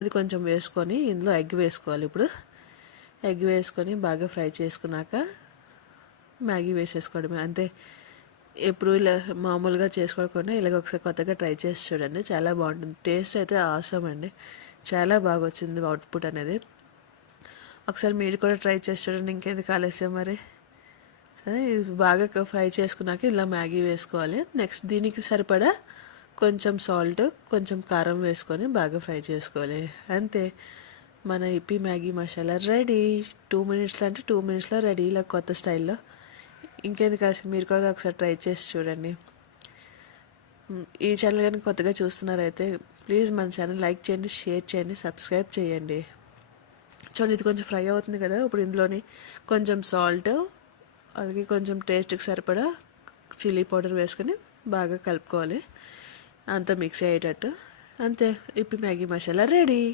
ఇది కొంచెం వేసుకొని ఇందులో ఎగ్ వేసుకోవాలి. ఇప్పుడు ఎగ్ వేసుకొని బాగా ఫ్రై చేసుకున్నాక మ్యాగీ వేసేసుకోవడమే అంతే. ఎప్పుడు ఇలా మామూలుగా చేసుకోకుండా ఇలాగ ఒకసారి కొత్తగా ట్రై చేసి చూడండి, చాలా బాగుంటుంది. టేస్ట్ అయితే ఆసమ్ అండి, చాలా బాగా వచ్చింది అవుట్పుట్ అనేది. ఒకసారి మీరు కూడా ట్రై చేసి చూడండి. ఇంకెందుకు ఆలస్యం మరి. సరే, ఇది బాగా ఫ్రై చేసుకున్నాక ఇలా మ్యాగీ వేసుకోవాలి. నెక్స్ట్ దీనికి సరిపడా కొంచెం సాల్ట్, కొంచెం కారం వేసుకొని బాగా ఫ్రై చేసుకోవాలి. అంతే, మన ఇప్పి మ్యాగీ మసాలా రెడీ. 2 మినిట్స్లో అంటే 2 మినిట్స్లో రెడీ, ఇలా కొత్త స్టైల్లో. ఇంకెందుకు ఆలస్యం, మీరు కూడా ఒకసారి ట్రై చేసి చూడండి. ఈ ఛానల్ కానీ కొత్తగా చూస్తున్నారైతే ప్లీజ్ మన ఛానల్ లైక్ చేయండి, షేర్ చేయండి, సబ్స్క్రైబ్ చేయండి. చూడండి, ఇది కొంచెం ఫ్రై అవుతుంది కదా. ఇప్పుడు ఇందులోని కొంచెం సాల్ట్, అలాగే కొంచెం టేస్ట్కి సరిపడా చిల్లీ పౌడర్ వేసుకొని బాగా కలుపుకోవాలి, అంతా మిక్స్ అయ్యేటట్టు. అంతే, ఇప్పుడు మ్యాగీ మసాలా రెడీ.